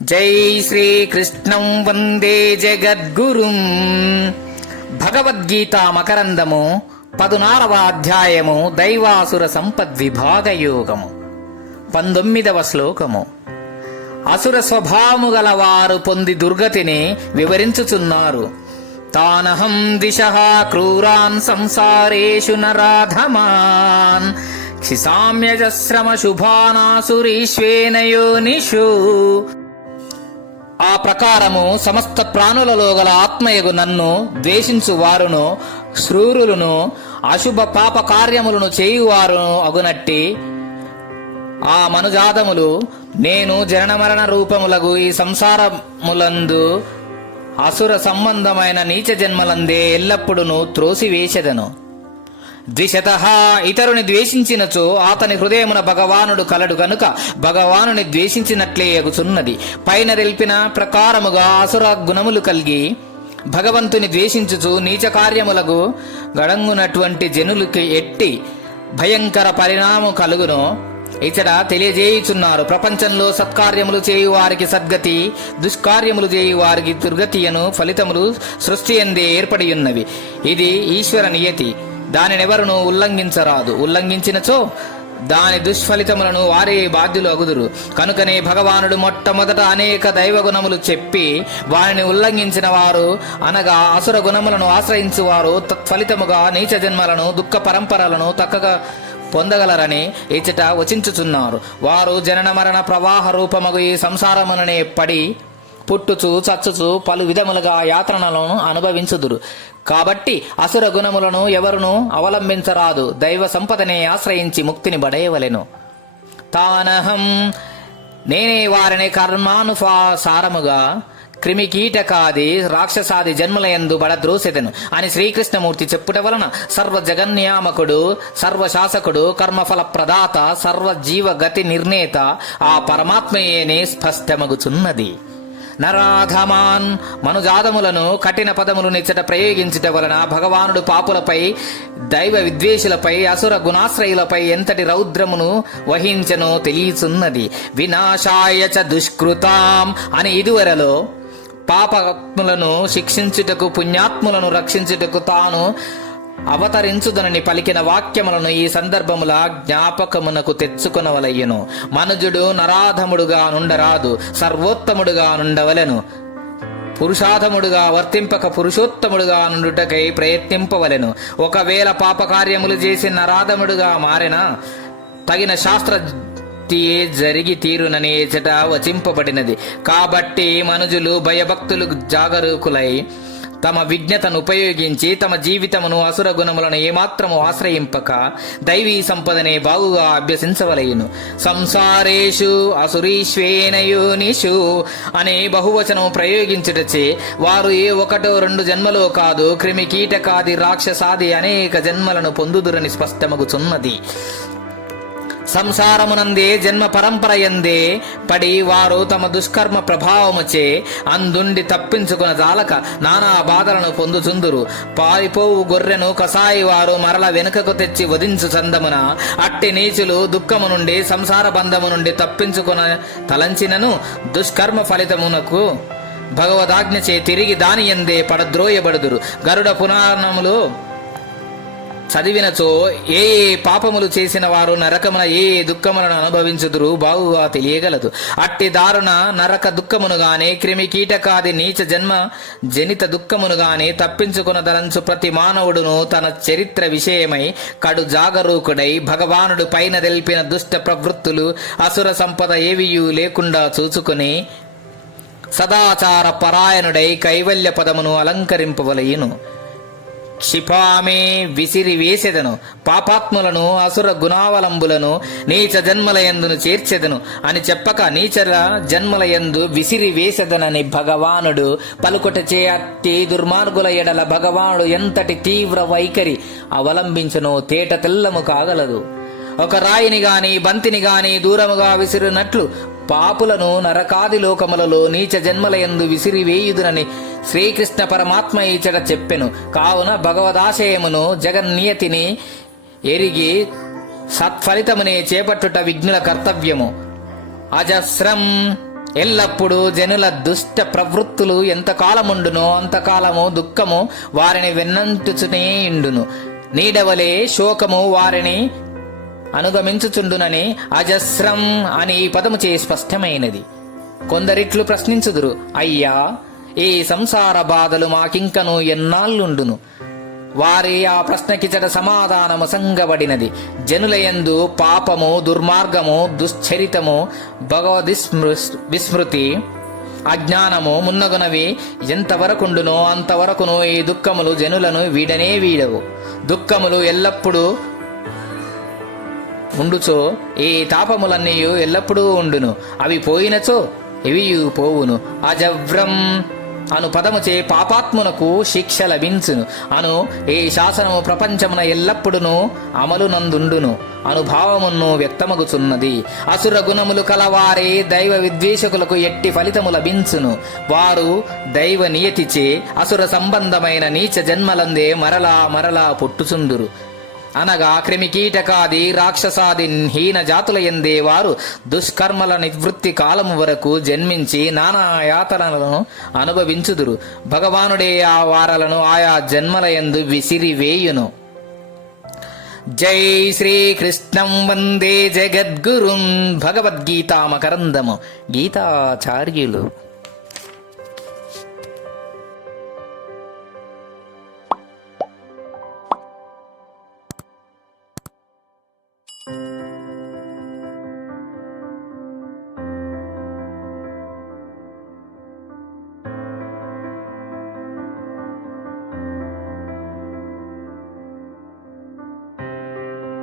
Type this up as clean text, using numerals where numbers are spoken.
జై శ్రీకృష్ణం వందే జగద్గురుం. భగవద్గీత మకరందము 14వ అధ్యాయము దైవాసుర సంపద్విభాగయోగము 19వ శ్లోకము. అసుర స్వభావము గల వారు పొంది దుర్గతిని వివరించుచున్నారు. తానహం దిశః క్రూరాన్ సంసారేషు నరాధమాన్ క్షిసామ్యజశ్రమ శుభానాసురీష్వేన యోనిషు. ఆ ప్రకారము సమస్త ప్రాణులలో గల ఆత్మయగు నన్ను ద్వేషించు వారును శ్రూరులను అశుభ పాప కార్యములను చేయువారును అగునట్టి ఆ మనుజాతములు నేను జననమరణ రూపములగు ఈ సంసారములందు అసుర సంబంధమైన నీచ జన్మలందే ఎల్లప్పుడూ త్రోసివేసెదను. ద్విషతః ఇతరుని ద్వేషించినచో అతని హృదయమున భగవానుడు కలడు గనుక భగవానుని ద్వేషించినట్లే అగుచున్నది. పైన తెలిపిన ప్రకారముగా అసుర గుణములు కలిగి భగవంతుని ద్వేషించుచు నీచ కార్యములకు గడంగునటువంటి జనులకి ఎట్టి భయంకర పరిణామం కలుగును ఇచ్చట తెలియజేయుచున్నారు. ప్రపంచంలో సత్కార్యములు చేయు వారికి సద్గతి, దుష్కార్యములు చేయు వారికి దుర్గతి అను ఫలితములు సృష్టి ఎందే ఏర్పడి ఉన్నవి. ఇది ఈశ్వర నియతి. దానినెవరును ఉల్లంఘించరాదు. ఉల్లంఘించినచో దాని దుష్ఫలితములను వారే బాధ్యులు అగుదురు. కనుకనే భగవానుడు మొట్టమొదట అనేక దైవ గుణములు చెప్పి వారిని ఉల్లంఘించిన వారు అనగా అసుర గుణములను ఆశ్రయించు వారు తత్ఫలితముగా నీచ జన్మలను దుఃఖ పరంపరలను తక్కగా పొందగలరని ఇచ్చట వచించుచున్నారు. వారు జనన మరణ ప్రవాహ రూపమగు ఈ సంసారముననే పడి పుట్టుచు చచ్చుచు పలు విధములుగా యాత్రలను అనుభవించుదురు. కాబట్టి అసుర గుణములను ఎవరును అవలంబించరాదు. దైవ సంపదనే ఆశ్రయించి ముక్తిని బడేయవలెను. తానహం నేనే వారిని కర్మానుసారముగా క్రిమికీటకాది రాక్షసాది జన్మలయందు బడద్రోసెదను అని శ్రీకృష్ణమూర్తి చెప్పుట వలన సర్వ జగన్యామకుడు, సర్వశాసకుడు, కర్మఫల ప్రదాత, సర్వజీవగతి నిర్ణేత ఆ పరమాత్మయేనే స్పష్టమగుచున్నది. నరాధమాన్ మనుజాదములను కఠిన పదములు నిచ్చట ప్రయోగించుట వలన భగవానుడు పాపులపై, దైవ విద్వేషులపై, అసుర గుణాశ్రయులపై ఎంతటి రౌద్రమును వహించనో తెలియచున్నది. వినాశాయ చ దుష్కృతాం అని ఇదివరలో పాపాత్ములను శిక్షించుటకు పుణ్యాత్ములను రక్షించుటకు తాను అవతరించుదనని పలికిన వాక్యములను ఈ సందర్భముల జ్ఞాపకమునకు తెచ్చుకొనవలయ్యను. మనుజుడు నరాధముడుగా నుండరాదు, సర్వోత్తముడుగా నుండవలెను. పురుషాధముడుగా వర్తింపక పురుషోత్తముడుగా నుండుటకై ప్రయత్నింపవలెను. ఒకవేళ పాపకార్యములు చేసి నరాధముడుగా మారిన తగిన శాస్త్ర జరిగి తీరునని ఎచట వచింపబడినది. కాబట్టి మనుజులు భయభక్తులు జాగరూకులై తమ విజ్ఞతను ఉపయోగించి తమ జీవితమును అసుర గుణములను ఏమాత్రము ఆశ్రయింపక దైవీ సంపదనే బాగుగా అభ్యసించవలయును. సంసారేషు అసురీష్వేన యోనిషు అనే బహువచనం ప్రయోగించుటచే వారు ఏ ఒకటో రెండు జన్మలో కాదు క్రిమి కీటకాది రాక్షసాది అనేక జన్మలను పొందుదురని స్పష్టమగుచున్నది. సంసారమునందే జన్మ పరంపరయందే పడి వారు తమ దుష్కర్మ ప్రభావముచే అందుండి తప్పించుకున్న జాలక నానా బాధలను పొందుచుందురు. పారిపోవు గొర్రెను కసాయి వారు మరల వెనుకకు తెచ్చి వధించు చందమున అట్టి నీచులు దుఃఖము నుండి సంసార బంధము నుండి తప్పించుకున్న తలంచినను దుష్కర్మ ఫలితమునకు భగవదాజ్ఞచే తిరిగి దాని ఎందే పడద్రోయబడుదురు. గరుడ పురాణములు చదివినచో ఏ పాపములు చేసిన వారు నరకమున ఏ దుఃఖములను అనుభవించుదురు బాగుగా తెలియగలదు. అట్టి దారుణ నరక దుఃఖమునుగానే క్రిమి కీటకాది నీచ జన్మ జనిత దుఃఖమునుగానే తప్పించుకునదలంచు ప్రతి మానవుడును తన చరిత్ర విషయమై కడు జాగరూకుడై భగవానుడు పైన తెలిపిన దుష్ట ప్రవృత్తులు అసుర సంపద ఏవియూ లేకుండా చూచుకుని సదాచార పరాయణుడై కైవల్య పదమును అలంకరింపవలయును. క్షిపామే విసిరి వేసెదను, పాపాత్ములను అసుర గుణావలంబులను నీచ జన్మలయందును చేర్చెదను అని చెప్పక నీచర జన్మలయందు విసిరి వేసెదనని భగవానుడు పలుకుటచే అట్టి దుర్మార్గుల ఎడల భగవానుడు ఎంతటి తీవ్ర వైఖరి అవలంబించునో తేట తెల్లము కాగలదు. ఒక రాయిని గాని బంతిని గాని దూరముగా విసిరినట్లు పాపులను నరకాది లోకములలో నీచ జన్మలయందు విసిరివేయుదునని శ్రీకృష్ణ పరమాత్మ ఇచ్చట చెప్పెను. కావున భగవదాశయమును జగన్నియతిని ఎరిగి సత్ఫలితమునే చేపట్టుట విఘ్నుల కర్తవ్యము. అజస్రం ఎల్లప్పుడూ జనుల దుష్ట ప్రవృత్తులు ఎంతకాలముండునో అంతకాలము దుఃఖము వారిని వెన్నంటుచునే ఇండును. నీడవలే శోకము వారిని అనుగమించుచుండునని అజస్రం అని ఈ పదము చే స్పష్టమైనది. కొందరిట్లు ప్రశ్నించుదురు, అయ్యా, ఈ సంసార బాధలు మాకింకను ఎన్నాళ్ళుండును? వారి ఆ ప్రశ్నకిచట సమాధానము సంగబడినది. జనులయందు పాపము, దుర్మార్గము, దుశ్చరితము, విస్మృతి, అజ్ఞానము మున్నగునవి ఎంతవరకుండునో అంతవరకును ఈ దుఃఖములు జనులను వీడనే వీడవు. దుఃఖములు ఎల్లప్పుడూ ఉండుచో ఈ తాపములన్నీ ఎల్లప్పుడూ ఉండును. అవి పోయినచో ఇవి పోవును. అజవ్రం అను పదముచే పాపాత్మునకు శిక్ష లభించును అను ఈ శాసనము ప్రపంచమున ఎల్లప్పుడును అమలునందుండును అనుభావమును వ్యక్తమగుచున్నది. అసుర గుణములు కలవారే దైవ విద్వేషకులకు ఎట్టి ఫలితము లభించును. వారు దైవ నియతిచే అసుర సంబంధమైన నీచ జన్మలందే మరలా మరలా పుట్టుచుందురు. అనగా క్రిమికీటకాది రాక్షసాది హీన జాతుల ఎందే వారు దుష్కర్మల నివృత్తి కాలము వరకు జన్మించి నానా యాతనలను అనుభవించుదురు. భగవానుడే ఆ వారలను ఆయా జన్మల యందు విసిరివేయును. జై శ్రీకృష్ణం వందే జగద్గురుం. భగవద్గీతా మకరందము గీతాచార్యులు.